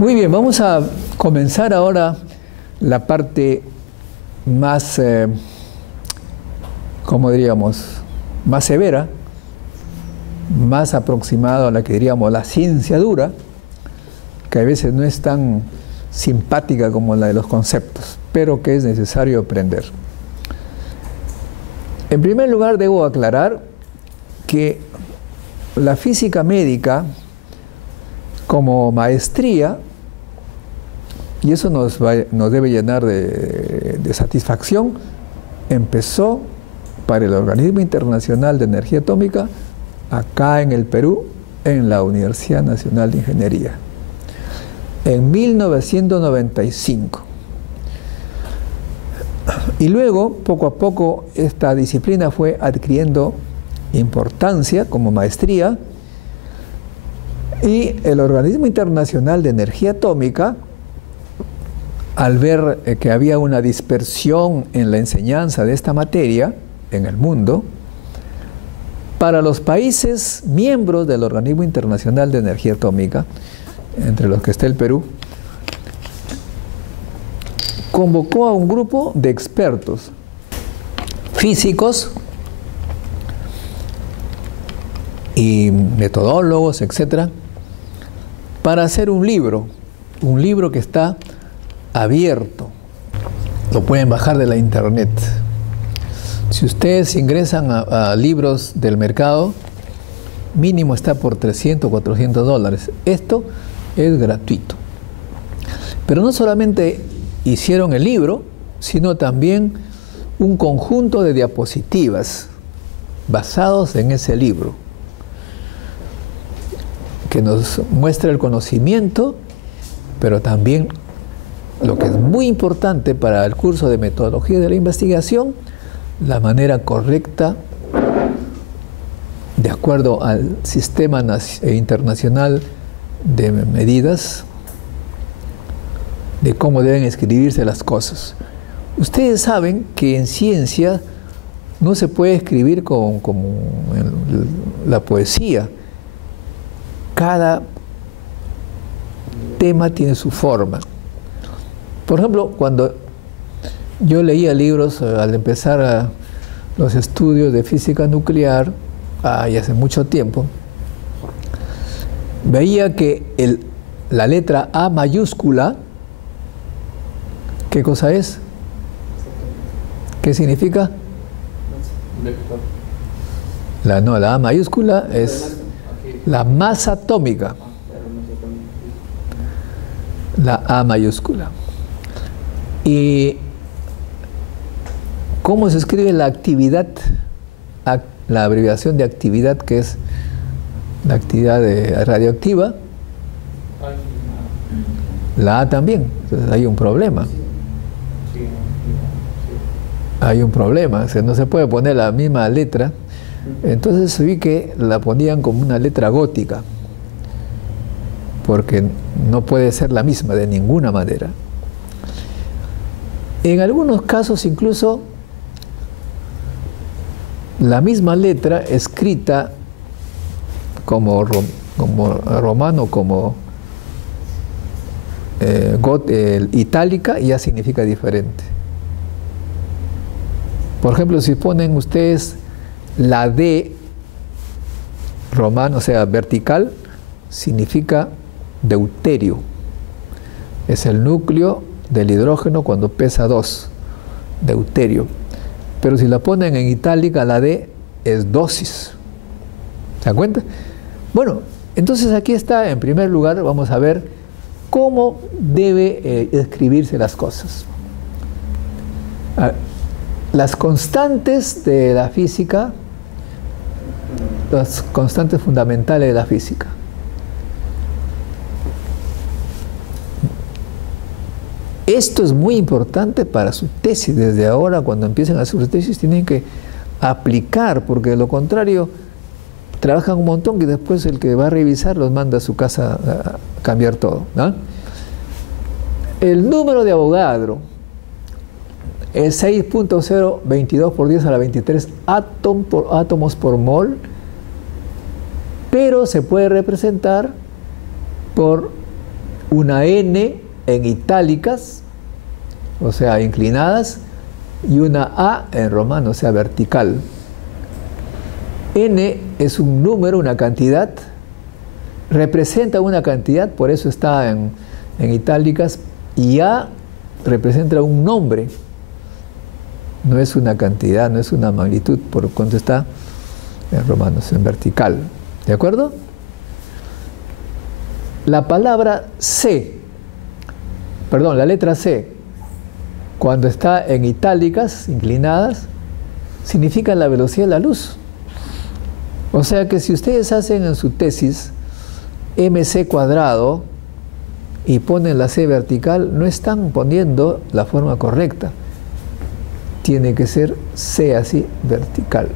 Muy bien, vamos a comenzar ahora la parte más, ¿cómo diríamos?, más severa, más aproximada a la que diríamos la ciencia dura, que a veces no es tan simpática como la de los conceptos, pero que es necesario aprender. En primer lugar, debo aclarar que la física médica, como maestría, y eso nos debe llenar de satisfacción, empezó para el Organismo Internacional de Energía Atómica acá en el Perú, en la Universidad Nacional de Ingeniería, en 1995. Y luego, poco a poco, esta disciplina fue adquiriendo importancia como maestría, y el Organismo Internacional de Energía Atómica, al ver que había una dispersión en la enseñanza de esta materia en el mundo, para los países miembros del Organismo Internacional de Energía Atómica, entre los que está el Perú, convocó a un grupo de expertos, físicos y metodólogos, etcétera, para hacer un libro que está abierto. Lo pueden bajar de la internet. Si ustedes ingresan a libros del mercado, mínimo está por 300, 400 dólares. Esto es gratuito. Pero no solamente hicieron el libro, sino también un conjunto de diapositivas basados en ese libro, que nos muestra el conocimiento, pero también lo que es muy importante para el curso de metodología de la investigación, la manera correcta, de acuerdo al sistema internacional de medidas, de cómo deben escribirse las cosas. Ustedes saben que en ciencia no se puede escribir como en la poesía. Cada tema tiene su forma. Por ejemplo, cuando yo leía libros al empezar los estudios de física nuclear, y hace mucho tiempo, veía que la letra A mayúscula, ¿qué cosa es? ¿Qué significa? La A mayúscula es la masa atómica. La A mayúscula. ¿Y cómo se escribe la actividad? La abreviación de actividad, que es la actividad radioactiva. La A también. Entonces hay un problema. Hay un problema. O sea, no se puede poner la misma letra. Entonces vi que la ponían como una letra gótica, porque no puede ser la misma de ninguna manera. En algunos casos incluso la misma letra escrita como romano, como itálica, ya significa diferente. Por ejemplo, si ponen ustedes la D romano, o sea, vertical, significa deuterio. Es el núcleo del hidrógeno cuando pesa 2, deuterio. Pero si la ponen en itálica, la D es dosis. ¿Se dan cuenta? Bueno, entonces aquí está, en primer lugar, vamos a ver cómo debe escribirse las cosas. Las constantes de la física, las constantes fundamentales de la física. Esto es muy importante para su tesis. Desde ahora, cuando empiecen a hacer su tesis, tienen que aplicar, porque de lo contrario, trabajan un montón y después el que va a revisar los manda a su casa a cambiar todo, ¿no? El número de Avogadro es 6.022 por 10 a la 23 átomos por mol, pero se puede representar por una N en itálicas, o sea, inclinadas, y una A en romano, o sea, vertical. N es un número, una cantidad, representa una cantidad, por eso está en itálicas, y A representa un nombre, no es una cantidad, no es una magnitud, por cuanto está en romanos, en vertical. ¿De acuerdo? La palabra C, perdón, la letra C, cuando está en itálicas, inclinadas, significa la velocidad de la luz. O sea que si ustedes hacen en su tesis mc cuadrado y ponen la C vertical, no están poniendo la forma correcta. Tiene que ser C así, vertical.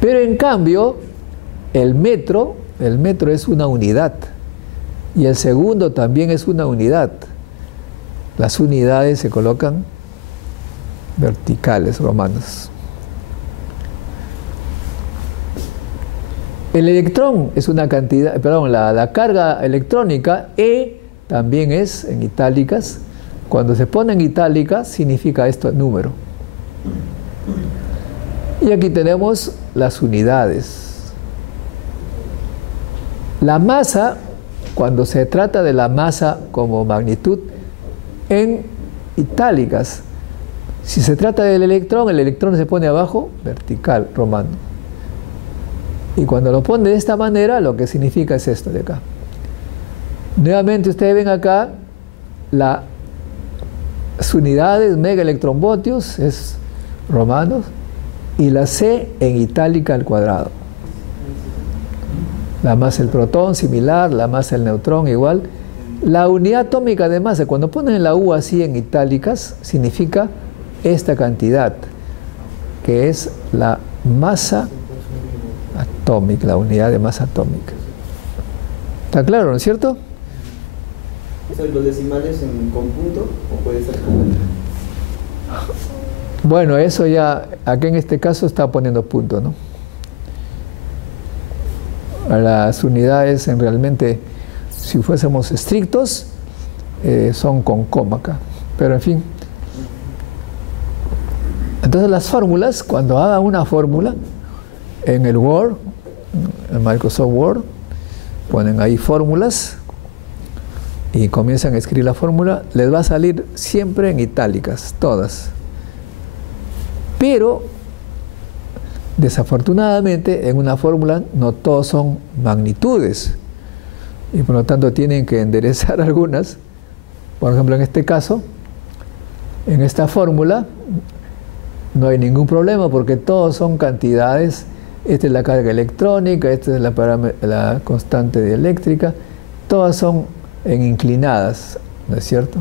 Pero en cambio, el metro es una unidad. Y el segundo también es una unidad. Las unidades se colocan verticales, romanos. El electrón es una cantidad, perdón, la carga electrónica, E, también es en itálicas. Cuando se pone en itálicas, significa esto, número. Y aquí tenemos las unidades. La masa, cuando se trata de la masa como magnitud, en itálicas. Si se trata del electrón, el electrón se pone abajo, vertical, romano. Y cuando lo pone de esta manera, lo que significa es esto de acá. Nuevamente ustedes ven acá las unidades, megaelectronvoltios, es romanos, y la C en itálica al cuadrado. La masa del protón similar, la masa del neutrón igual. La unidad atómica de masa, cuando ponen la U así en itálicas, significa esta cantidad, que es la masa atómica, la unidad de masa atómica. ¿Está claro, no es cierto? ¿Son los decimales en conjunto o puede ser conjunto? Bueno, eso ya, aquí en este caso está poniendo punto, ¿no? Las unidades realmente, si fuésemos estrictos, son con coma acá. Pero en fin. Entonces las fórmulas, cuando hagan una fórmula en el Word, en Microsoft Word, ponen ahí fórmulas y comienzan a escribir la fórmula, les va a salir siempre en itálicas, todas. Pero, desafortunadamente, en una fórmula no todos son magnitudes y por lo tanto tienen que enderezar algunas. Por ejemplo, en este caso, en esta fórmula no hay ningún problema porque todos son cantidades. Esta es la carga electrónica, esta es la constante dieléctrica, todas son en inclinadas, ¿no es cierto?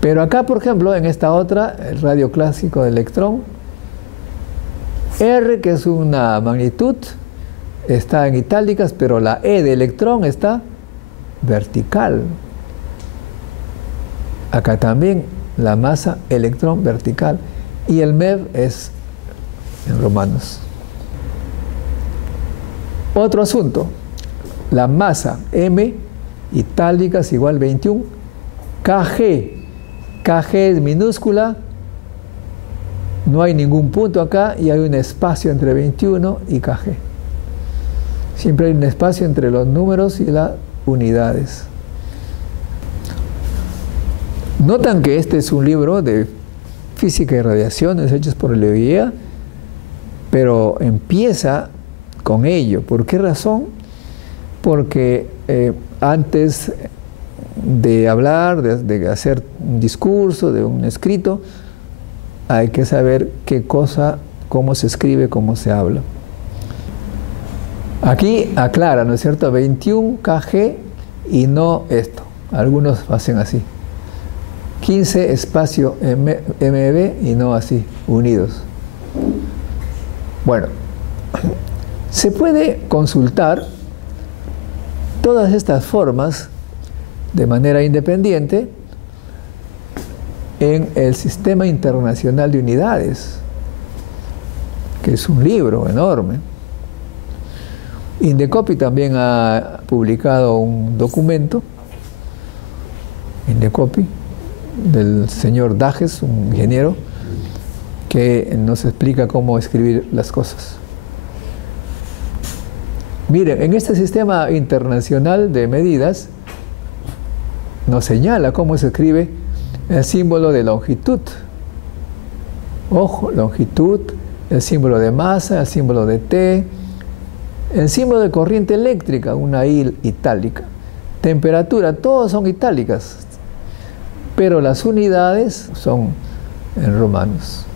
Pero acá, por ejemplo, en esta otra, el radio clásico de electrón, R, que es una magnitud, está en itálicas, pero la E de electrón está vertical. Acá también la masa electrón vertical. Y el MeV es en romanos. Otro asunto, la masa M, itálicas igual 21, KG. KG es minúscula, no hay ningún punto acá y hay un espacio entre 21 y KG. Siempre hay un espacio entre los números y las unidades. Notan que este es un libro de física y radiaciones hechos por Leguía, pero empieza con ello. ¿Por qué razón? Porque antes de hablar, de hacer un discurso, de un escrito, hay que saber qué cosa, cómo se escribe, cómo se habla. Aquí aclara, ¿no es cierto? 21 kg y no esto. Algunos hacen así. 15 espacio MB y no así, unidos. Bueno, se puede consultar todas estas formas de manera independiente en el Sistema Internacional de Unidades, que es un libro enorme. Indecopi también ha publicado un documento, Indecopi, del señor Dajes, un ingeniero, que nos explica cómo escribir las cosas. Miren, en este sistema internacional de medidas nos señala cómo se escribe el símbolo de longitud. Ojo, longitud, el símbolo de masa, el símbolo de T, el símbolo de corriente eléctrica, una I itálica. Temperatura, todos son itálicas, pero las unidades son en romanos.